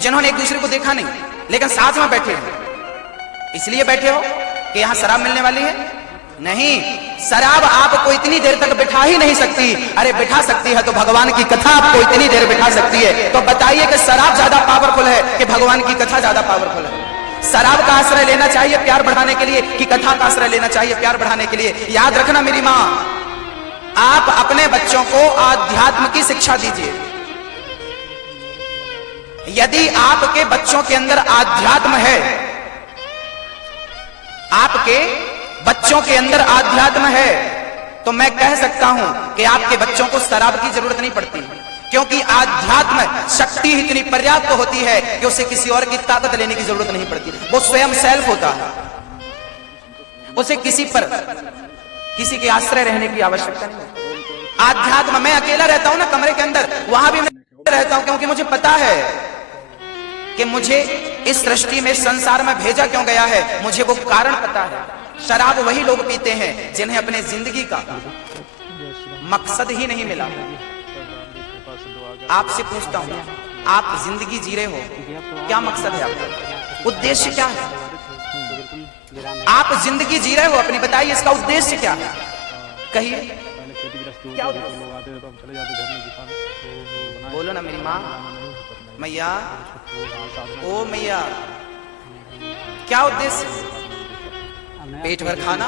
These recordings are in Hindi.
जिन्होंने एक दूसरे को देखा नहीं लेकिन साथ में बैठे हैं। इसलिए बैठे हो कि यहां शराब मिलने वाली है? नहीं, शराब आपको इतनी देर तक बिठा ही नहीं सकती। अरे बिठा सकती है तो भगवान की कथा आपको इतनी देर बिठा सकती है। तो बताइए कि शराब ज्यादा पावरफुल है कि भगवान की कथा ज्यादा पावरफुल है? शराब का आश्रय लेना चाहिए प्यार बढ़ाने के लिए कि कथा का आश्रय लेना चाहिए प्यार बढ़ाने के लिए? याद रखना मेरी मां, आप अपने बच्चों को आध्यात्म की शिक्षा दीजिए। यदि आपके बच्चों के अंदर आध्यात्म है, आपके बच्चों के अंदर आध्यात्म है, तो मैं कह सकता हूं कि आपके बच्चों को शराब की जरूरत नहीं पड़ती, क्योंकि आध्यात्म शक्ति इतनी पर्याप्त होती है कि उसे किसी और की ताकत लेने की जरूरत नहीं पड़ती। वो स्वयं सेल्फ होता है, उसे किसी के आश्रय रहने की आवश्यकता नहीं। आध्यात्म, मैं अकेला रहता हूं ना कमरे के अंदर, वहां भी मैं रहता हूं, क्योंकि मुझे पता है कि मुझे इस सृष्टि में, संसार में भेजा क्यों गया है। मुझे वो कारण पता है। शराब वही लोग पीते हैं जिन्हें अपने जिंदगी का मकसद ही नहीं मिला। आपसे पूछता हूं, आप जिंदगी जी रहे हो, क्या मकसद है आपका? उद्देश्य क्या है? आप जिंदगी जी रहे हो अपनी, बताइए इसका उद्देश्य क्या है? कहिए क्या? बोलो ना मेरी माँ, मैया, ओ मैया, क्या उद्देश्य? पेट भर खाना,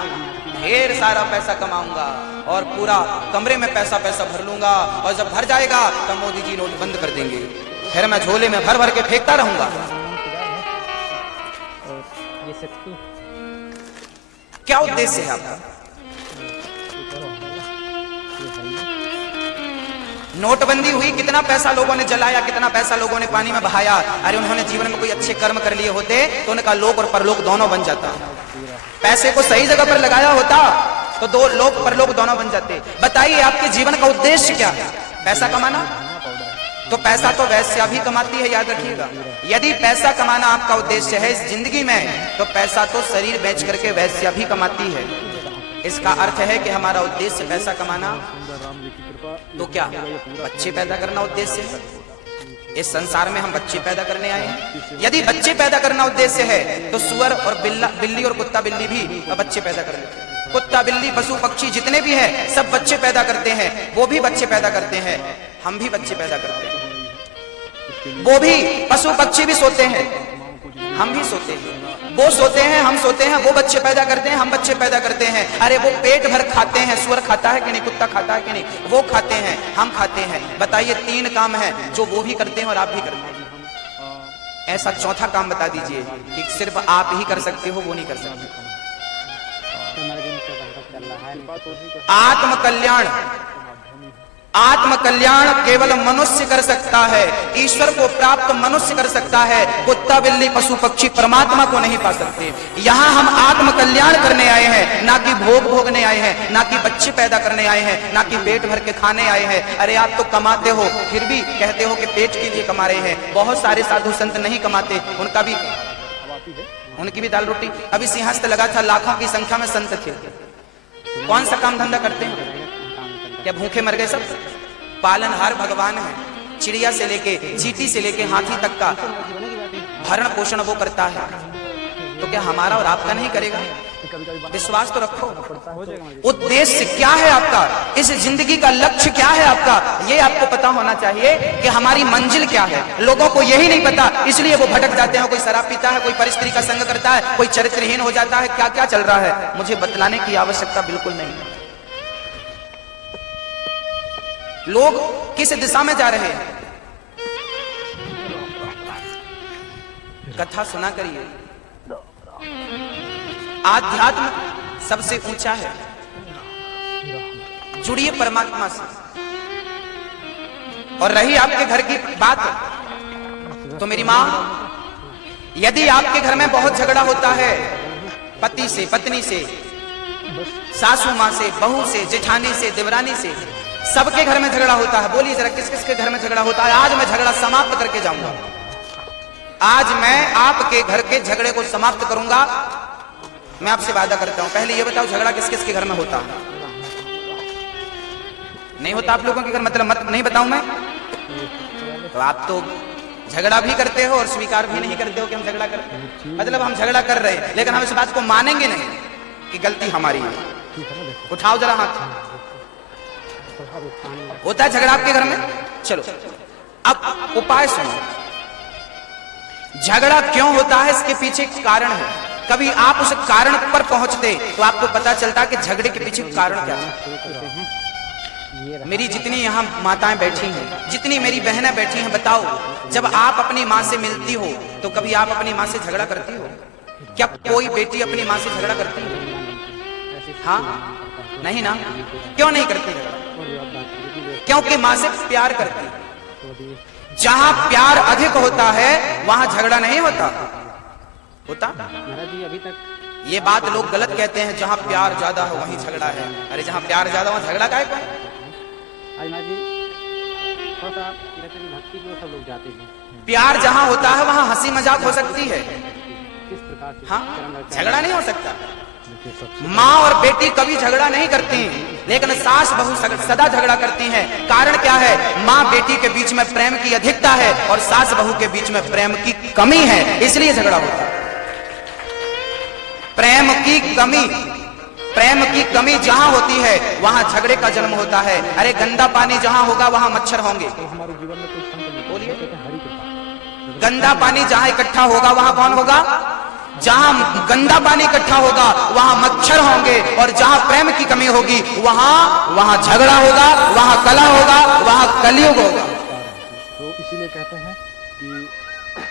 ढेर सारा पैसा कमाऊंगा और पूरा कमरे में पैसा भर लूंगा, और जब भर जाएगा तब मोदी जी नोट बंद कर देंगे, फिर मैं झोले में भर भर के फेंकता रहूंगा। क्या उद्देश्य है आपका? नोटबंदी हुई, कितना पैसा लोगों ने जलाया, कितना पैसा लोगों ने पानी में बहाया। अरे उन्होंने जीवन में कोई अच्छे कर्म कर लिए होते तो उनका लोक और परलोक दोनों बन जाता। पैसे को सही जगह पर लगाया होता तो दो लोक परलोक दोनों बन जाते। बताइए आपके जीवन का उद्देश्य क्या है? पैसा कमाना? तो पैसा तो वैश्या भी कमाती है, याद रखिएगा। यदि पैसा कमाना आपका उद्देश्य है इस जिंदगी में, तो पैसा तो शरीर बेच करके वैश्या भी कमाती है। इसका अर्थ है कि हमारा उद्देश्य पैसा कमाना, तो क्या बच्चे पैदा करना उद्देश्य है? इस संसार में हम बच्चे पैदा करने आए हैं। यदि बच्चे पैदा करना उद्देश्य है तो सुअर और बिल्ली और कुत्ता बिल्ली भी बच्चे पैदा कर लेते हैं। कुत्ता बिल्ली पशु पक्षी जितने भी हैं सब बच्चे पैदा करते हैं, वो भी बच्चे पैदा करते हैं, हम भी बच्चे पैदा करते हैं। वो भी पशु पक्षी भी सोते हैं, हम भी सोते हैं। वो सोते हैं, हम सोते हैं, वो बच्चे पैदा करते हैं, हम बच्चे पैदा करते हैं। अरे वो पेट भर खाते हैं, सुअर खाता है कि नहीं, कुत्ता खाता है कि नहीं, वो खाते हैं, हम खाते हैं। बताइए 3 काम है जो वो भी करते हैं और आप भी करते हैं। ऐसा चौथा काम बता दीजिए कि सिर्फ आप ही कर सकते हो, वो नहीं कर सकते। आत्मकल्याण, आत्मकल्याण केवल मनुष्य कर सकता है, ईश्वर को प्राप्त मनुष्य कर सकता है। कुत्ता बिल्ली पशु पक्षी परमात्मा को नहीं पा सकते। यहाँ हम आत्मकल्याण करने आए हैं, ना कि भोग भोगने आए हैं, ना कि बच्चे पैदा करने आए हैं, ना कि पेट भर के खाने आए हैं। अरे आप तो कमाते हो, फिर भी कहते हो कि पेट के लिए कमा रहे हैं। बहुत सारे साधु संत नहीं कमाते, उनकी भी दाल रोटी। अभी सिंहस्थ लगा था, लाखों की संख्या में संत थे। कौन सा काम धंधा करते हैं? क्या भूखे मर गए सब? पालनहार भगवान है। चिड़िया से लेके, चींटी से लेके हाथी तक का भरण पोषण वो करता है। तो क्या हमारा और आपका नहीं करेगा? विश्वास तो रखो। उद्देश्य क्या है आपका? इस जिंदगी का लक्ष्य क्या है आपका? ये आपको पता होना चाहिए कि हमारी मंजिल क्या है। लोगों को यही नहीं पता, इसलिए वो भटक जाते हैं। कोई शराब पीता है, कोई परिस्त्री का संग करता है, कोई चरित्रहीन हो जाता है। क्या क्या चल रहा है मुझे बतलाने की आवश्यकता बिल्कुल नहीं है। लोग किस दिशा में जा रहे हैं? कथा सुना करिए। आध्यात्म सबसे ऊंचा है। जुड़िए परमात्मा से। और रही आपके घर की बात, तो मेरी मां, यदि आपके घर में बहुत झगड़ा होता है, पति से, पत्नी से, सासू मां से, बहू से, जेठानी से, देवरानी से, सबके घर में झगड़ा होता है। बोलिए जरा किस किस के घर में झगड़ा होता है? आज मैं झगड़ा समाप्त करके जाऊंगा। आज मैं आपके घर के झगड़े को समाप्त करूंगा। मैं आपसे वादा करता हूं। पहले ये बताओ, झगड़ा किस किस के घर में होता है? नहीं होता आप लोगों के घर? मतलब मत नहीं बताऊं मैं? तो आप तो झगड़ा भी करते हो और स्वीकार भी नहीं करते हो कि हम झगड़ा करते हैं। मतलब हम झगड़ा कर रहे हैं लेकिन हम इस बात को मानेंगे नहीं कि गलती हमारी है। उठाओ जरा हाथ। होता है झगड़ा आपके घर में? चलो अब उपाय सुनो। झगड़ा क्यों होता है इसके पीछे एक कारण है। कभी आप उस कारण पर पहुंचते तो आपको पता चलता कि झगड़े के पीछे कारण क्या है। मेरी जितनी यहाँ माताएं बैठी हैं, जितनी मेरी बहनें बैठी हैं, बताओ जब आप अपनी माँ से मिलती हो तो कभी आप अपनी माँ से झगड़ा करती हो? क्या कोई बेटी अपनी माँ से झगड़ा करती है? हाँ, नहीं ना। क्यों नहीं करती झगड़ा? क्योंकि माँ से प्यार करती है। जहां प्यार अधिक होता है वहां झगड़ा नहीं होता। होता अभी तक ये बात लोग गलत कहते हैं, जहां प्यार ज्यादा हो वहीं झगड़ा है। अरे जहां प्यार ज्यादा वहां झगड़ा काहे को है? जी थोड़ा सा भक्ति की ओर सब लोग जाते हैं। प्यार जहां होता है वहां हंसी मजाक हो सकती है। किस प्रकार से हाँ, झगड़ा नहीं हो सकता। माँ और बेटी कभी झगड़ा नहीं करती, लेकिन सास बहू सदा झगड़ा करती हैं। कारण क्या है? माँ बेटी के बीच में प्रेम की अधिकता है और सास बहू के बीच में प्रेम की कमी है, इसलिए झगड़ा होता है। प्रेम की कमी जहां होती है वहां झगड़े का जन्म होता है। अरे गंदा पानी जहां होगा वहां मच्छर होंगे। हमारे जीवन में कोई संत बोलिए, हरि कृपा। गंदा पानी जहां इकट्ठा होगा वहां कौन होगा? जहां गंदा पानी इकट्ठा होगा वहां मच्छर होंगे, और जहां प्रेम की कमी होगी वहां झगड़ा होगा, वहां कलह होगा, वहां कलयुग होगा। तो इसीलिए कहते हैं कि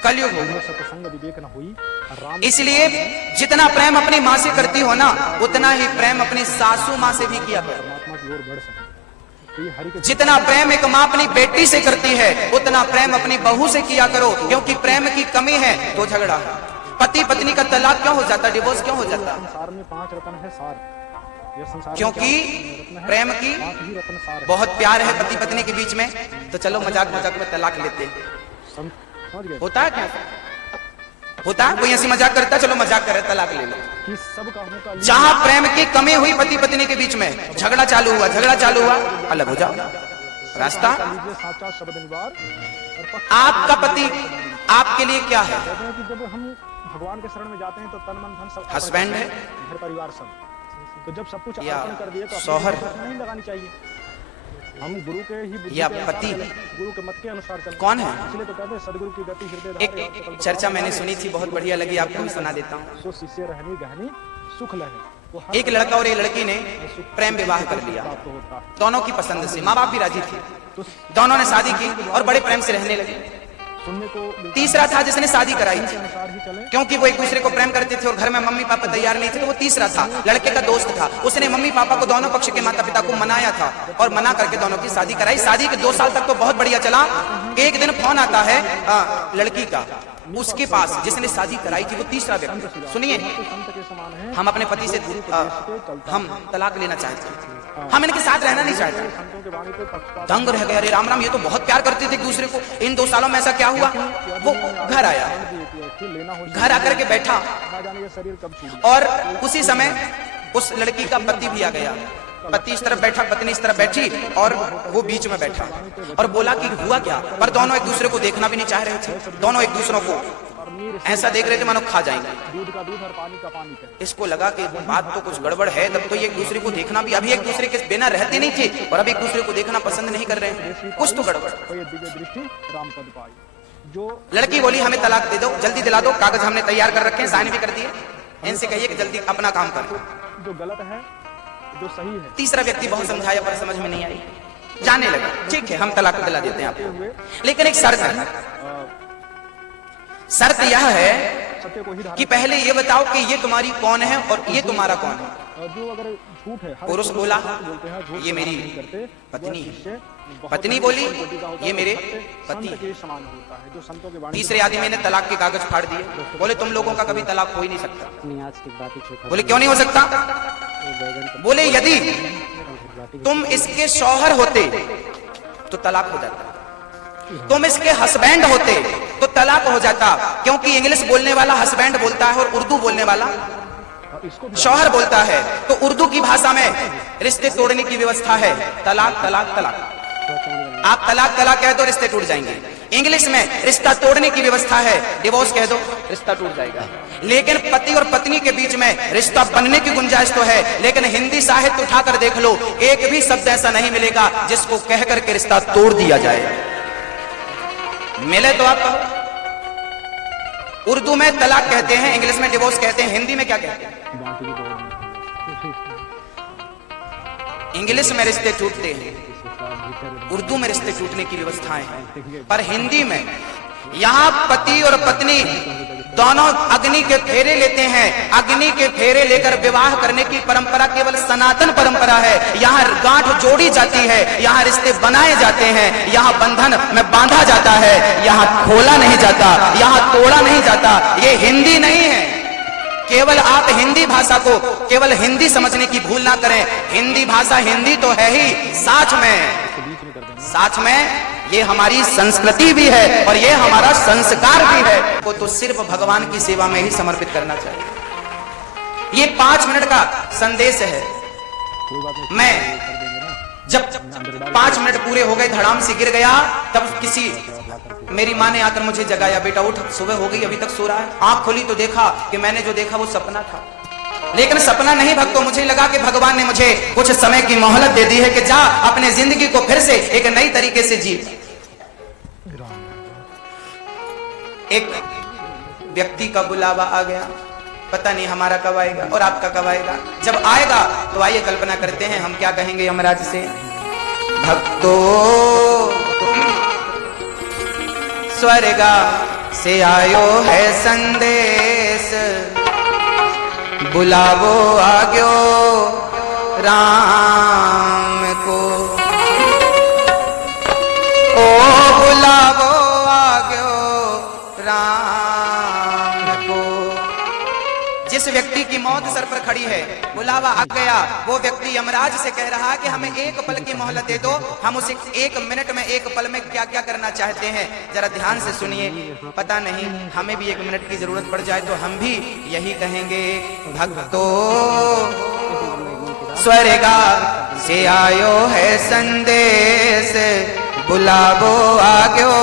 कलयुग होगा। सत्संग विवेक न हुई। इसलिए जितना प्रेम अपनी माँ से करती हो ना, उतना ही प्रेम अपनी सासू माँ से भी किया करो। परमात्मा की ओर बढ़ सके। जितना प्रेम एक माँ अपनी बेटी से करती है उतना प्रेम अपनी बहू से किया करो, क्योंकि प्रेम की कमी है तो झगड़ा। पति पत्नी का तलाक क्यों हो जाता, डिवोर्स क्यों हो जाता? संसार में 5 रत्न है सार। यह संसार क्योंकि प्रेम की बहुत प्यार है पति पत्नी के बीच में। तो चलो मजाक मजाक में तलाक लेते हैं। होता है क्या? होता है? कोई ऐसी मजाक करता है, चलो मजाक करे तलाक ले लो। जहां प्रेम की कमी हुई पति पत्नी के बीच में, झगड़ा चालू हुआ, अलग हो जाओ। रास्ता आपका पति आपके लिए क्या है? जब हम भगवान के शरण में जाते हैं तो तन मन धन सब हस्बैंड है, घर परिवार सब। तो जब सब कुछ अर्पण कर दिए तो शौहर नहीं लगानी चाहिए। हम गुरु के ही बुद्धि या के पति, गुरु के मत के अनुसार चलते। कौन है? इसलिए तो कहते हैं सदगुरु की गति हृदय। एक चर्चा मैंने सुनी थी, बहुत बढ़िया लगी, आपको भी सुना देता हूँ। सो शिष्य रहनी गहनी सुख लहे। एक लड़का और एक लड़की ने प्रेम विवाह कर लिया, दोनों की पसंद से, माँ बाप भी राजी थे, दोनों ने शादी की और बड़े प्रेम से रहने लगे। तीसरा था जिसने शादी कराई थी, क्योंकि वो एक दूसरे को प्रेम करते थे और घर में मम्मी पापा तैयार नहीं थे, तो वो तीसरा था, लड़के का दोस्त था। उसने मम्मी पापा को, दोनों पक्ष के माता पिता को मनाया था और मना करके दोनों की शादी कराई। शादी के 2 साल तक तो बहुत बढ़िया चला। एक दिन फोन आता है लड़की का, उसके पास जिसने शादी कराई थी वो तीसरा व्यक्ति। सुनिए, हम अपने पति से हम तलाक लेना चाहते हैं, हम इनके साथ रहना नहीं चाहते। दंग रह गए, अरे राम राम, ये तो बहुत प्यार करते थे एक दूसरे को, इन 2 सालों में ऐसा क्या हुआ? वो घर आया, घर आकर के बैठा और उसी समय उस लड़की का पति भी आ गया। पति इस तरफ बैठा, पत्नी इस तरफ बैठी और वो बीच में बैठा और बोला कि हुआ क्या? पर दोनों एक दूसरे को देखना भी नहीं चाह रहे थे, दोनों एक दूसरों को ऐसा देख रहे थे मानो खा जाएंगे। दूध का दूध और पानी का पानी। इसको लगा कि बात तो कुछ गड़बड़ है, तब तो ये एक दूसरे को देखना भी, अभी एक दूसरे के बिना रहते नहीं थे और अब एक दूसरे को देखना पसंद नहीं कर रहे हैं, कुछ तो गड़बड़। जो लड़की बोली हमें तलाक दे दो, जल्दी दिला दो, कागज हमने तैयार कर रखे हैं, साइन भी कर दिए, इनसे कहिए कि जल्दी अपना काम कर। जो गलत है जो सही है। तीसरा व्यक्ति बहुत समझाया पर समझ में नहीं आई, जाने लगा, ठीक है हम तलाक दिला देते हैं आपको, लेकिन एक शर्त है। शर्त यह है कि पहले ये बताओ कि ये तुम्हारी कौन है और ये तुम्हारा कौन है। जो अगर झूठ है, पुरुष बोला ये मेरी पत्नी, पत्नी बोली ये मेरे पति। तीसरे आदमी ने तलाक के कागज फाड़ दिए, बोले तुम लोगों का कभी तलाक हो ही नहीं सकता। बोले क्यों नहीं हो सकता? बोले यदि तुम इसके शौहर होते तो तलाक हो जाता, तुम इसके हस्बैंड होते तो तलाक हो जाता, क्योंकि इंग्लिश बोलने वाला हस्बैंड बोलता है और उर्दू बोलने वाला शौहर बोलता है। तो उर्दू की भाषा में रिश्ते तोड़ने की व्यवस्था है तलाक तलाक तलाक। आप तलाक तलाक कहे तो रिश्ते टूट जाएंगे, इंग्लिश में रिश्ता तोड़ने की व्यवस्था है, डिवोर्स कह दो रिश्ता टूट जाएगा। लेकिन पति और पत्नी के बीच में रिश्ता बनने की गुंजाइश तो है। लेकिन हिंदी साहित्य उठाकर देख लो, एक भी शब्द ऐसा नहीं मिलेगा जिसको कह करके रिश्ता तोड़ दिया जाए। मिले तो आप कहो। उर्दू में तलाक कहते हैं, इंग्लिश में डिवोर्स कहते हैं, हिंदी में क्या कहते हैं? इंग्लिश में रिश्ते टूटते हैं, उर्दू में रिश्ते टूटने की व्यवस्थाएं हैं, पर हिंदी में यहां पति और पत्नी दोनों अग्नि के फेरे लेते हैं। अग्नि के फेरे लेकर विवाह करने की परंपरा केवल सनातन परंपरा है। यहाँ गांठ जोड़ी जाती है, यहाँ रिश्ते बनाए जाते हैं, यहाँ बंधन में बांधा जाता है, यहाँ खोला नहीं जाता, यहाँ तोड़ा नहीं जाता। ये हिंदी नहीं है। केवल आप हिंदी भाषा को केवल हिंदी समझने की भूल ना करें। हिंदी भाषा हिंदी तो है ही, साथ में ये हमारी संस्कृति भी है और ये हमारा संस्कार भी है। को तो सिर्फ भगवान की सेवा में ही समर्पित करना चाहिए। ये 5 मिनट का संदेश है। मैं जब 5 मिनट पूरे हो गए, धड़ाम से गिर गया, तब मेरी माँ ने आकर मुझे जगाया, बेटा उठ, सुबह हो गई, अभी तक सो रहा है। आंख खोली तो देखा कि मैंने जो देखा वो सपना था। लेकिन सपना नहीं भक्तों, मुझे लगा कि भगवान ने मुझे कुछ समय की मोहलत दे दी है कि जा अपने जिंदगी को फिर से एक नई तरीके से जी। एक व्यक्ति का बुलावा आ गया, पता नहीं हमारा कब आएगा और आपका कब आएगा। जब आएगा तो आइए कल्पना करते हैं हम क्या कहेंगे यमराज से। भक्तों स्वर्गा से आयो है संदेश, बुलावो आग्यो राम को। ओ बुलावो आग्यो राम को। जिस व्यक्ति की मौत सर पर खड़ी है, बुलावा आ गया, वो व्यक्ति यमराज से कह रहा है कि हमें एक पल की मोहलत दे दो, हम उसे 1 मिनट में, 1 पल में क्या क्या करना चाहते हैं जरा ध्यान से सुनिए। पता नहीं हमें भी 1 मिनट की जरूरत पड़ जाए तो हम भी यही कहेंगे। भक्तों स्वर्गा से आयो है संदेश, बुलावो आग्यो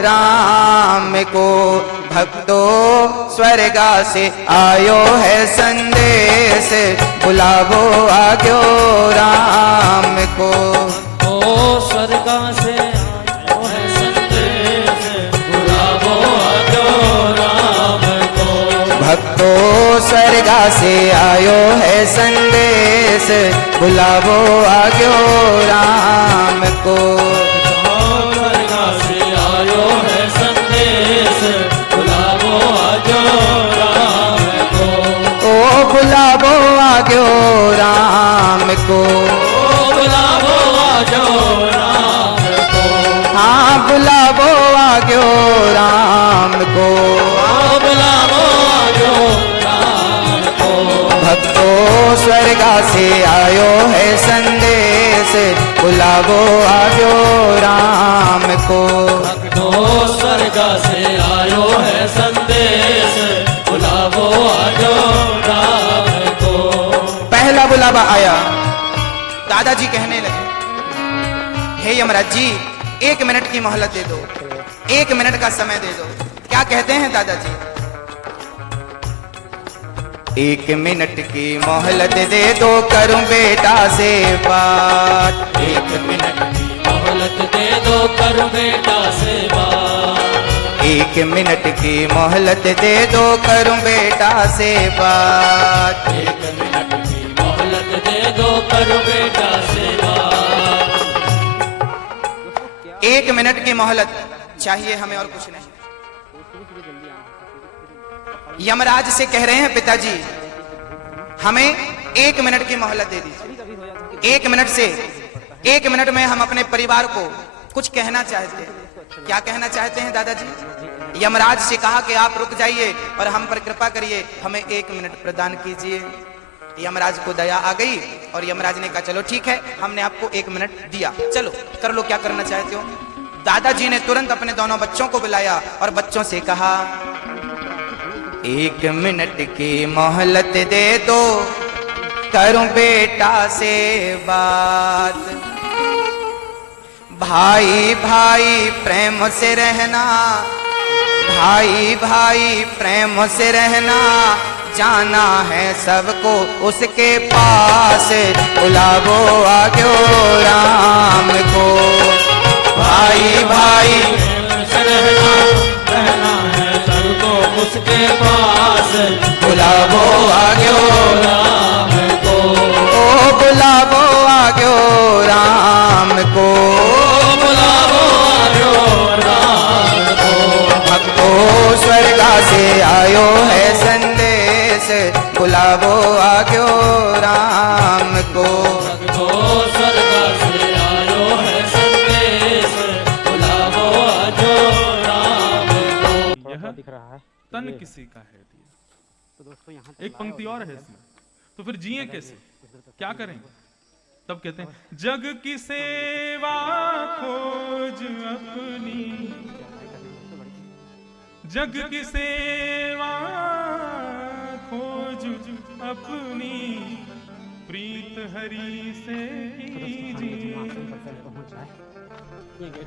राम को। भक्तों स्वर्गा से आयो है संदेश, बुलावो आग्यो राम को। ओ स्वर्गा से आयो है संदेश, बुलावो आग्यो राम को। भक्तों स्वर्गा से आयो है संदेश, बुलावो आग्यो राम को। बुलावो आग्यो राम को। बुलावो आग्यो राम को। हाँ बुलावो आग्यो राम को। बुलावो आग्यो राम को। भक्तों स्वर्गा से आयो है संदेश, बुलावो आग्यो राम को। भक्तों स्वर्गा से आयो है संदेश, बुलावो आग्यो राम को। पहला बुलावा आया, दादाजी कहने लगे, हे यमराज जी 1 मिनट की मोहलत दे दो, 1 मिनट का समय दे दो। क्या कहते हैं दादाजी? 1 मिनट की मोहलत दे दो, करूं बेटा से बात। 1 मिनट की मोहलत दे दो, करूं बेटा से बात। 1 मिनट की मोहलत दे दो, करूं बेटा से बात। 1 मिनट की मोहलत दे दो, करूं बेटा से बात। 1 मिनट की मोहलत चाहिए हमें और कुछ नहीं। यमराज से कह रहे हैं पिताजी हमें 1 मिनट की मोहलत दे दीजिए। 1 मिनट से 1 मिनट में हम अपने परिवार को कुछ कहना चाहते हैं। क्या कहना चाहते हैं दादाजी? यमराज से कहा कि आप रुक जाइए और हम पर कृपा करिए, हमें 1 मिनट प्रदान कीजिए। यमराज को दया आ गई और यमराज ने कहा चलो ठीक है, हमने आपको 1 मिनट दिया, चलो कर लो क्या करना चाहते हो। दादाजी ने तुरंत अपने दोनों बच्चों को बुलाया और बच्चों से कहा 1 मिनट की मोहलत दे दो, करूं बेटा से बात। भाई भाई प्रेम से रहना, भाई भाई प्रेम से रहना, जाना है सबको उसके पास, बुलावो आग्यो राम को। भाई भाई रहना है सबको उसके पास, बुलावो आग्यो राम को। ओ बुलावो आग्यो राम को, बुलावो आग्यो राम को। भक्तो स्वर्गा से आयो है संदेश, बुलावो आग्यो राम को। भक्तो स्वर्ग से आयो है संदेश, बुलावो आग्यो राम को। यह दिख रहा है तन किसी का है दिया। तो दोस्तों यहाँ एक पंक्ति और है इसमें, तो फिर जिए कैसे, क्या करें? तब कहते हैं जग की सेवा खोज अपनी, जग की सेवा खोज अपनी, प्रीत हरि से कीजिए।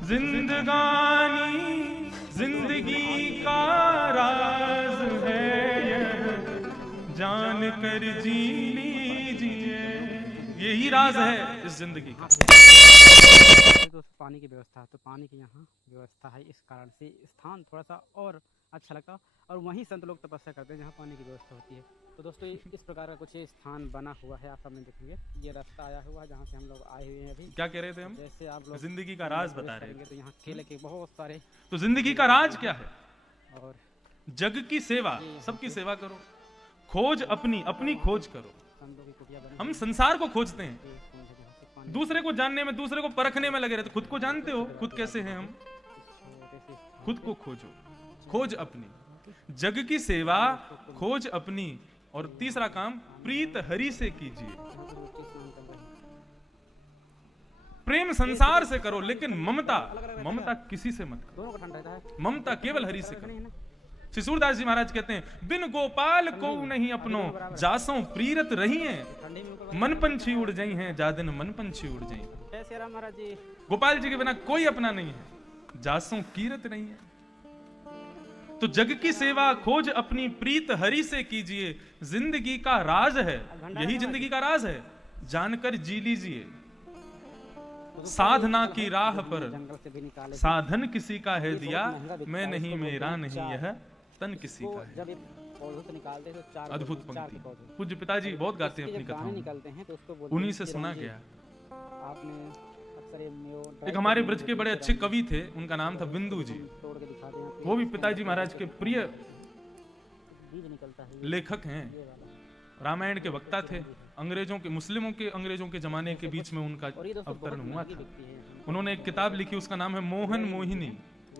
जिंदगानी जिंदगी का राज है यह, जान कर जी लीजिए। यही राज है इस जिंदगी का। दोस्तों पानी की व्यवस्था, तो पानी की यहाँ व्यवस्था है, इस कारण से स्थान थोड़ा सा और अच्छा लगता है। और वहीं संत लोग तपस्या करते हैं जहाँ पानी की व्यवस्था होती है। तो दोस्तों इस प्रकार का कुछ स्थान बना हुआ है, आप सामने देखेंगे। ये रास्ता आया हुआ है जहाँ से हम लोग आए हुए हैं अभी। क्या कह रहे थे हम? जैसे आप लोग जिंदगी का राज बता रहे थे। तो यहाँ केले के बहुत सारे, तो जिंदगी का राज क्या है? और जग की सेवा, सबकी सेवा करो, खोज अपनी, अपनी खोज करो। संतों की कुटिया बनी हम संसार को खोजते हैं, हुई है, जहाँ से पानी दूसरे को जानने में, दूसरे को परखने में लगे रहते। खुद को जानते हो, खुद कैसे हैं हम? छोटे से खुद को खोजो, खोज अपनी, जग की सेवा खोज अपनी। और तीसरा काम प्रीत हरि से कीजिए। रोटी स्नान कर रहे हैं। प्रेम संसार से करो, लेकिन ममता, ममता किसी से मत दोनों का ठंड रहता है करो, ममता केवल हरि से नहीं करो। है ना। श्री सूरदास जी महाराज कहते हैं बिन गोपाल को नहीं अपनो, जासों प्रीरत रही हैं, ठंडी में ऊपर मन पंछी उड़ जाई हैं, जादिन मन पंछी उड़ जाई। जय श्री राम महाराज जी। गोपाल जी के बिना कोई अपना नहीं है, जासों कीरत नहीं है। तो जग की सेवा खोज अपनी, प्रीत हरि से कीजिए। जिंदगी का राज है, यही जिंदगी का राज है, जानकर जी लीजिए। साधना की राह पर जंगल से भी निकाले साधन किसी का है दिया, मैं नहीं मेरा नहीं यह तन किसी का है। जब ये पौधों से निकालते हैं तो चार अद्भुत चार पंक्ति, के पौधे। पूज्य पिताजी बहुत गाते हैं इसके अपनी जब दाने कथाओं में, निकलते हैं तो उसको बोलते उन्हीं हैं से सुना चिरंजीव। गया। आपने अक्सर ये मेयो एक हमारे ब्रज के बड़े अच्छे कवि थे, उनका नाम था बिंदु जी। तोड़ के दिखा दें वो भी पिताजी महाराज के प्रिय बीज निकलता है ये लेखक हैं, वाला। रामायण के वक्ता थे। अंग्रेजों के, मुस्लिमों के, अंग्रेजों के जमाने के बीच में उनका और ये दोस्तों अवतरण बहुत हुआ महंगी था। बिकती है। उन्होंने एक किताब लिखी, उसका नाम है मोहन मोहिनी। ये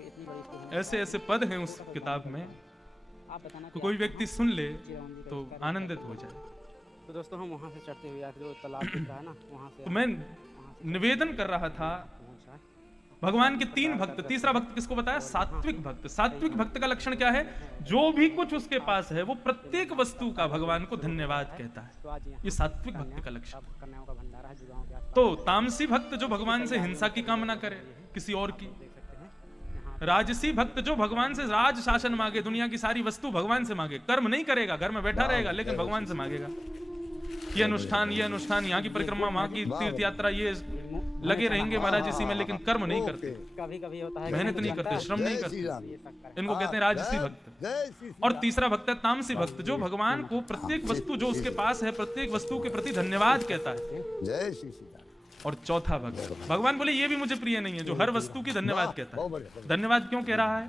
इतनी बड़ी इसको है। ऐसे ऐसे पद हैं उस किताब में, आप बताना तो कि कोई व्यक्ति सुन ले चिरंजीव का तो इसका आनंदित हो जाए। तो दोस्तों हम वहाँ से चढ़ते हुए आए थे, जो तालाब दिख रहा है ना वहाँ से तो मैं निवेदन कर रहा था, पहुँचा। भगवान के तीन भक्त, तीसरा भक्त किसको बताया? सात्विक भक्त। सात्विक भक्त का लक्षण क्या है? जो भी कुछ उसके पास है वो प्रत्येक वस्तु का भगवान को धन्यवाद कहता है। तो आज यहाँ ये सात्विक भक्त का लक्षण। सब कन्याओं का भंडारा है जुगाओं के आसपास तो तामसी भक्त जो भगवान से हिंसा की कामना करे, किसी और की। देख सकते हैं। यहाँ राजसी भक्त जो भगवान से राज शासन मांगे, दुनिया की सारी वस्तु भगवान से मांगे, कर्म नहीं करेगा, घर में बैठा रहेगा, लेकिन भगवान से मांगेगा। ये अनुष्ठान, यहाँ की परिक्रमा, वहां की तीर्थ यात्रा, ये लगे रहेंगे महाराज इसी में, लेकिन कर्म नहीं करते, कभी कभी होता है मेहनत नहीं करते, श्रम नहीं करते। ये सब कर इनको कहते हैं राजसी भक्त। और तीसरा भक्त है तामसी भक्त, जो भगवान को प्रत्येक वस्तु जो उसके पास है, प्रत्येक वस्तु के प्रति धन्यवाद कहता है। जय श्री सीताराम। और चौथा भक्त, भगवान बोले ये भी मुझे प्रिय नहीं है, जो हर वस्तु की धन्यवाद कहता है। धन्यवाद क्यों कह रहा है?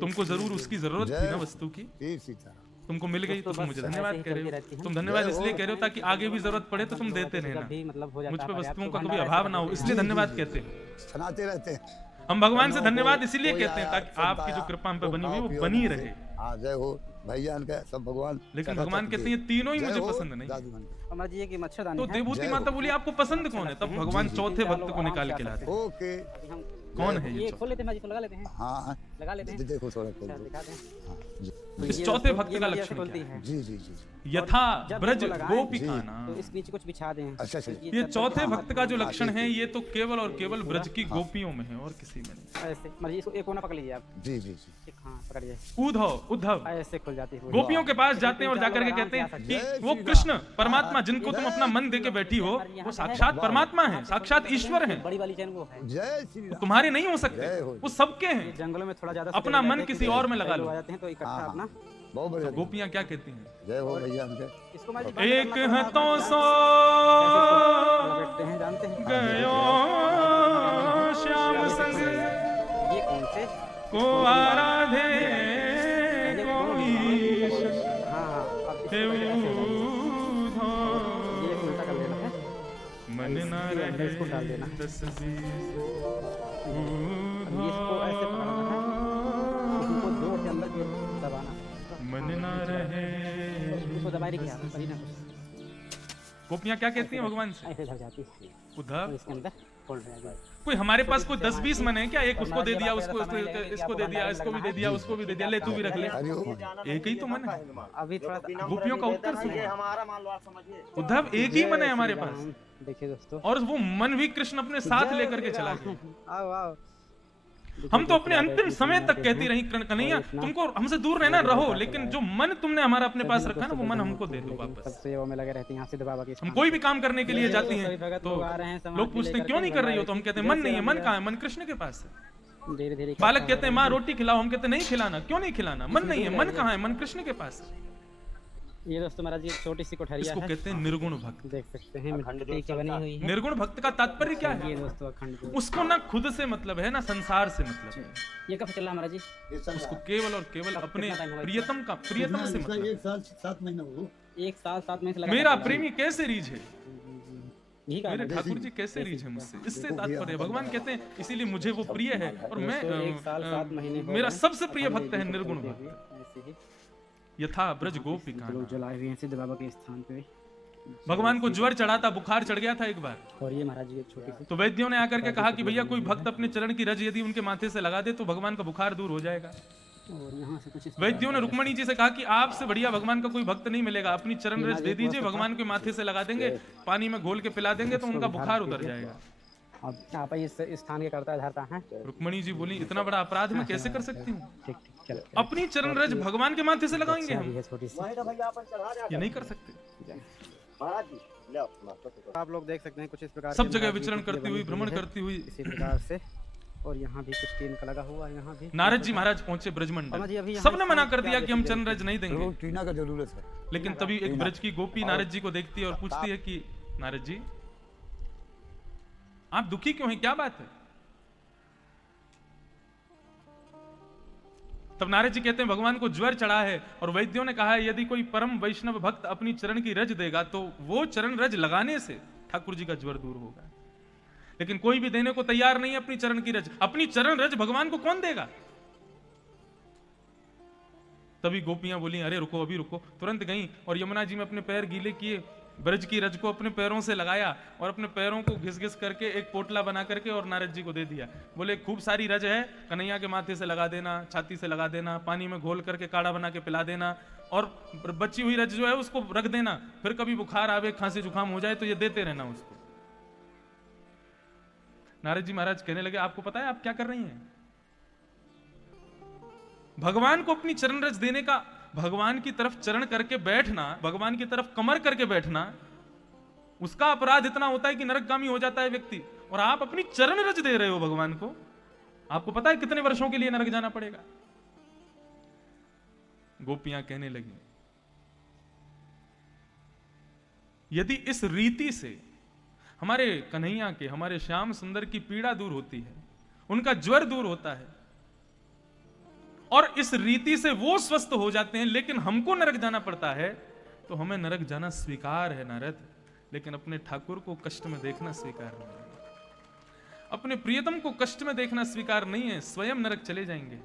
तुमको जरूर उसकी जरूरत थी ना वस्तु की, श्री सीताराम। तुमको मिल गई तो तुम मुझे धन्यवाद कह रहे हो। तुम धन्यवाद इसलिए कह रहे हो ताकि आगे भी जरूरत पड़े तो तुम देते रहना, भी मतलब हो मुझ जाता पे है वस्तुओं पर्याप्त, का तो कभी भंडारा अभाव ऐसा ना हो, कुछ इसलिए धन्यवाद कहते हैं। सुनाते रहते हैं। हम भगवान से धन्यवाद इसीलिए कहते हैं ताकि आपकी जो कृपा हम पे बनी हुई वो बनी रहे। हाँ जय हो भैया, इनका सब भगवान। लेकिन भगवान कहते हैं ये तीनों ही मुझे पसंद नहीं। दादू मन। हमारा जी की मच्छरदानी तो है। देवभूति माता बोली आपको पसंद कौन है? तब भगवान चौथे भक्त को निकाल के लाते। ओके। हम कौन है ये ये चौथा? खोल लेते हैं, मैं जी को लगा लेते हैं। हाँ लगा लेते हैं। देखो थोड़ा खोल अच्छा, दो। दिखा दें। हाँ, जी तो इस ये चौथे दोस्तों, भक्त ये का बढ़िया लक्षण से खुलती क्या है? है। जी जी जी। यथा जब ब्रज इसको लगाएं, गोपिका तो इस नीचे कुछ बिछा दें। अच्छा, अच्छा। तो ये चद्दर चौथे के भक्त का जो लक्षण है ये तो केवल और केवल ब्रज की गोपियों में है और किसी में नहीं। ऐसे मतलब इसको एक कोना पकड़ लीजिए आप। जी जी जी। एक, हाँ पकड़िए, उद्धव ऐसे खुल जाती है। गोपियों के पास जाते हैं और जाकर के कहते हैं कि वो कृष्ण परमात्मा जिनको तुम अपना मन दे के बैठी हो वो साक्षात परमात्मा है, साक्षात ईश्वर है, बड़ी वाली चैन वो है। जय श्री राम। तुम्हारे नहीं हो सकते, वो सबके ये हैं। जंगलों में थोड़ा ज्यादा अपना से मन रहते हैं, किसी क्योंकि और में लगा लो। लोग आ जाते हैं तो इकट्ठा हाँ, अपना बहुत बढ़िया। गोपियां क्या कहती हैं? जय हो भैया उनके। इसको मैं एक हाथों सो लपेटते हैं, जानते हैं गयो श्याम सज ये कौन से को आराधे हाँ हाँ अब इसको पहले ऐसे उधो ये एक उल्टा कर लेना है। मन न इसके अंदर इसको डाल रहे देना। दस बीस अब इसको ऐसे पकड़ना है, इसको जोर से अंदर की ओर दबाना। मन न रहे। इसको दबाई रखिए आप, कहीं ना गोपियां क्या कहती हैं भगवान से? ऐसे धर जाती है और उद्धव इसके अंदर फोल्ड रहेगा। कोई हमारे पास कोई 10-20 मन है क्या? एक उसको दे दिया, उसको इसको दे दिया, इसको भी दे दिया, उसको भी दे दिया, ले तू भी रख ले। एक ही तो मन है। अभी थोड़ा सा गोपियों का उत्तर सुनो। हमारा मान लो आप समझिए। उद्धव एक ही मन है हमारे पास, देखिए दोस्तों, और वो मन भी कृष्ण अपने साथ लेकर के चला गया। आओ आओ, हम तो अपने अंतिम समय तक कहती रही कन्हैया तुमको हमसे दूर रहना रहो, लेकिन जो मन तुमने हमारा अपने पास रखा ना वो मन हमको दे दो तब वापस। से वो में लगे रहते हैं यहाँ से बाबा के हम कोई भी काम करने के लिए जाती हैं तो लोग पूछते हैं क्यों नहीं कर रही हो, तो हम कहते हैं मन नहीं है। मन कहाँ है? मन कृष्ण के पास है। धीरे धीरे बालक कहते हैं माँ रोटी खिलाओ, हम कहते हैं नहीं खिलाना। क्यों नहीं खिलाना? मन नहीं है। मन कहाँ है? मन कृष्ण के पास है। ये दोस्तों महाराज, ये छोटी सी कोठरिया इसको है, कहते हैं निर्गुण भक्त। देख सकते हैं मिट्टी की बनी हुई है। निर्गुण भक्त का तात्पर्य क्या ये है? दोस्तों अखंड ज्योत। उसको ना खुद से मतलब है ना संसार से मतलब है। ये कब चल रहा है महाराज जी? उसको केवल और केवल अपने प्रियतम से मतलब। एक साल 7 महीना हो। 1 साल 7 महीने से लगा मेरा प्रेमी कैसे रीझ है, यही कहा मेरे था। ठाकुर जी कैसे रीझ है मुझसे, इससे तात्पर्य भगवान कहते हैं इसीलिए मुझे वो प्रिय है। और मैं 1 साल 7 महीने हो मेरा गए। सबसे प्रिय भक्त है निर्गुण भक्त। ऐसे ही यथा ब्रज गोपिका। लोग जलाए हुए हैं सिद्ध बाबा के स्थान पे। भगवान को ज्वर चढ़ा था, बुखार चढ़ गया था एक बार, और ये महाराज जी एक छोटी सी तो वैद्यों ने आकर के कहा कि भैया कोई भक्त अपने चरण की रज यदि उनके माथे से लगा दे तो भगवान का बुखार दूर हो जाएगा। और यहाँ से कुछ इस वैद्यों ने रुक्मणी जी से कहा कि आपसे बढ़िया भगवान का कोई भक्त नहीं मिलेगा, अपनी चरण रज दे दीजिए, भगवान के माथे से लगा देंगे, पानी में घोल के पिला देंगे तो उनका बुखार उतर जाएगा। अब आप इस स्थान के करता धरता है। रुक्मणी जी बोली इतना बड़ा अपराध मैं कैसे कर सकती हूँ? ठीक ठीक चलो। अपनी चरण रज भगवान के माथे से लगाएंगे हम? ये छोटी सी भैया अपन चढ़ा जाए ये नहीं कर सकते। महाराज जी ले आओ। आप लोग देख सकते हैं कुछ इस प्रकार सब से जगह महाराज जी विचरण की करती बनी हुई, भ्रमण है, करती हुई इसी प्रकार से। और यहाँ भी कुछ टीन का लगा हुआ है, यहाँ भी नारद जी महाराज पहुंचे अम्मा जी, अभी ब्रजमंडल। यहाँ सबने मना इस कर क्या दिया कि हम देखते चरण रज नहीं देंगे, जरूर टीना का जरूरत है। लेकिन तभी एक ब्रज की गोपी नारद जी को देखती है और पूछती है कि नारद जी आप दुखी क्यों हैं, क्या बात है? तब नारद जी कहते हैं भगवान को ज्वर चढ़ा है और वैद्यों ने कहा है यदि कोई परम वैष्णव भक्त अपनी चरण की रज देगा तो वो चरण रज लगाने से ठाकुर जी का ज्वर दूर होगा। लेकिन कोई भी देने को तैयार नहीं है अपनी चरण की रज। अपनी चरण रज भगवान को कौन देगा? तभी गोपियां बोली अरे रुको, अभी रुको। तुरंत गई और यमुना जी में अपने पैर गीले किए, ब्रज की रज को अपने पैरों से लगाया और अपने पैरों को घिस घिस करके एक पोटला बना करके और नारद जी को दे दिया। बोले खूब सारी रज है, कन्हैया के माथे से लगा देना, छाती से लगा देना, पानी में घोल करके काढ़ा बना के पिला देना, और बची हुई रज जो है उसको रख देना, फिर कभी बुखार आवे, खांसी जुकाम हो जाए तो ये देते रहना उसको। नारद जी महाराज कहने लगे आपको पता है आप क्या कर रही हैं? भगवान को अपनी चरण रज देने का, भगवान की तरफ चरण करके बैठना, भगवान की तरफ कमर करके बैठना, उसका अपराध इतना होता है कि नरकगामी हो जाता है व्यक्ति। और आप अपनी चरण रज दे रहे हो भगवान को, आपको पता है कितने वर्षों के लिए नरक जाना पड़ेगा? गोपियां कहने लगी यदि इस रीति से हमारे कन्हैया के, हमारे श्याम सुंदर की पीड़ा दूर होती है, उनका ज्वर दूर होता है, और इस रीति से वो स्वस्थ हो जाते हैं, लेकिन हमको नरक जाना पड़ता है, तो हमें नरक जाना स्वीकार है नारद, लेकिन अपने ठाकुर को कष्ट में देखना स्वीकार नहीं है। अपने प्रियतम को कष्ट में देखना स्वीकार नहीं है, स्वयं नरक चले जाएंगे।